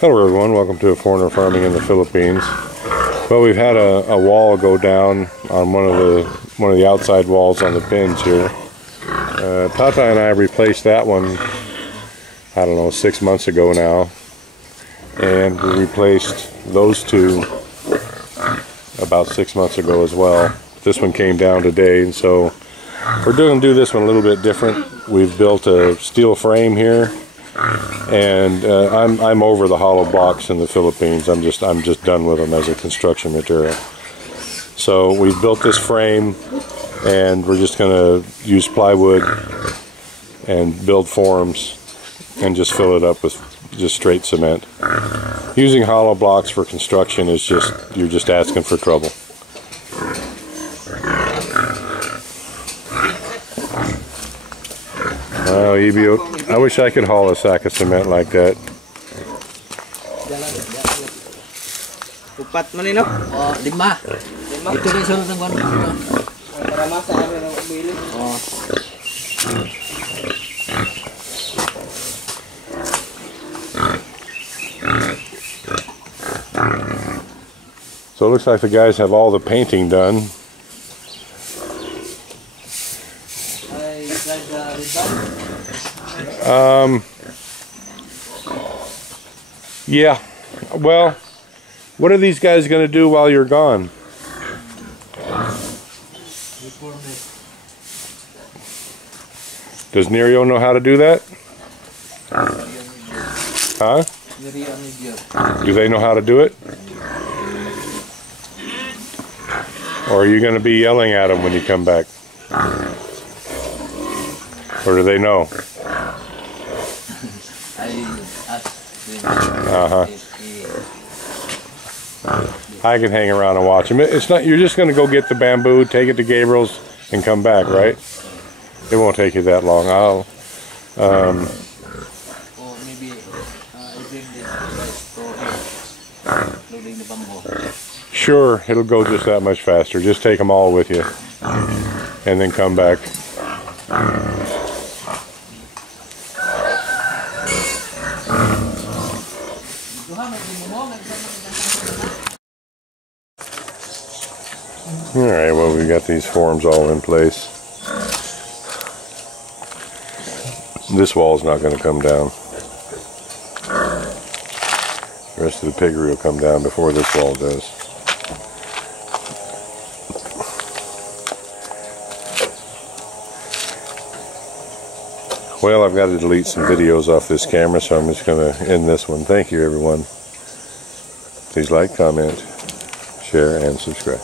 Hello everyone, welcome to Foreigner Farming in the Philippines. Well, we've had a wall go down on one of the outside walls on the pins here. Tata and I replaced that one, I don't know, 6 months ago now. And we replaced those two about 6 months ago as well. This one came down today, and so we're going to do this one a little bit different. We've built a steel frame here. And I'm over the hollow blocks in the Philippines. I'm just done with them as a construction material. So we built this frame, and we're just going to use plywood and build forms and just fill it up with just straight cement. Using hollow blocks for construction is you're just asking for trouble. Oh, Ibio, I wish I could haul a sack of cement like that. Upat man ino? Oh, 5. Ito rin sunod ng kuwan. Para masa ano ng bili. Oh. So it looks like the guys have all the painting done. Yeah, well, what are these guys going to do while you're gone? Does Nerio know how to do that? Huh? Do they know how to do it? Or are you going to be yelling at them when you come back? Or do they know? I can hang around and watch them. It's not. You're just going to go get the bamboo, take it to Gabriel's, and come back, right? It won't take you that long. I'll. Sure, it'll go just that much faster. Just take them all with you, and then come back. Alright, well, we got these forms all in place. This wall's not going to come down. The rest of the piggery will come down before this wall does. Well, I've got to delete some videos off this camera, so I'm just going to end this one. Thank you, everyone. Please like, comment, share, and subscribe.